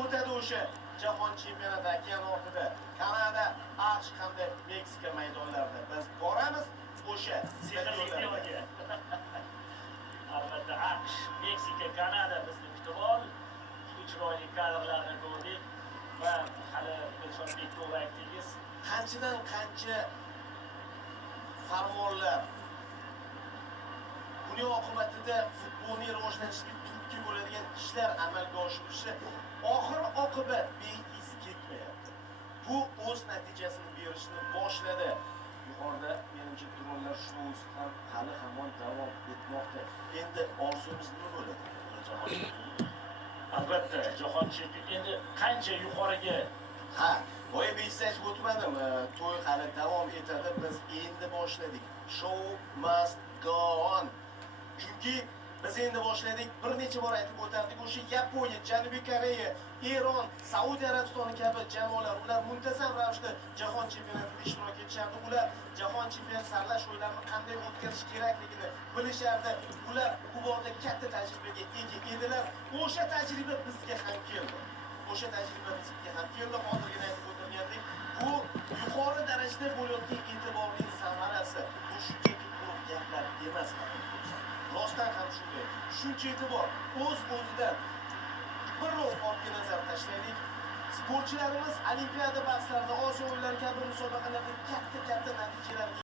o'tadi o'sha jahon chempionati okean ortida. Kanada, AQSh hamda Meksika maydonlarida biz boramiz o'sha stadionlarga. Albatta AQSh, Meksika, Kanada bizni kutib oldi. Shu chiroyli kadrlarni ko'rdik va hali Dilshodbek to'g'ri aytdingiz. Qanchadan qancha farmonlar buning oqibatida futbolning rivojlanishiga turtki bo'ladigan ishlar amalga oshirilishi oxir oqibat beis ketmayapti. Bu o'z natijasini berishni boshladi. Yuqorida menimcha dronlar shousi ham hali hamon davom etmoqda. Endi orzuyimiz nima bo'ladi? Albatta, jahon chempionati endi qancha yuqoriga. Ha, boya besajib o'tmadim. To'y hali davom etadi. Biz endi boshladik. Show must go on. Chunki biz endi boshladik. Bir necha bor aytib o'tardik. O'sha Yaponiya, Janubiy Koreya, Eron, Saudiya Arabistoni kabi jamoalar ular muntazam ravishda jahon chempionatida ishtirok etishardi. Ular jahon chempionati saralash o'yinlarini qanday o'tkazish kerakligini bilishardi. Ular bu borada katta tajribaga ega edilar. O'sha tajriba bizga ham keldi. O'sha tajriba bizga ham keldi. Hozirgina aytib o'tirgandik. Bu yuqori darajada bo'layotgan e'tiborning samarasi. Bu shunchaki quruq gaplar emas. Rostdan ham shunday. Shuncha e'tibor o'z-o'zidan bir roz ortga nazar tashlaylik. Sportchilarimiz olimpiada bahslarida, Osiyo o'yinlari kabi musobaqalarda katta natijalarga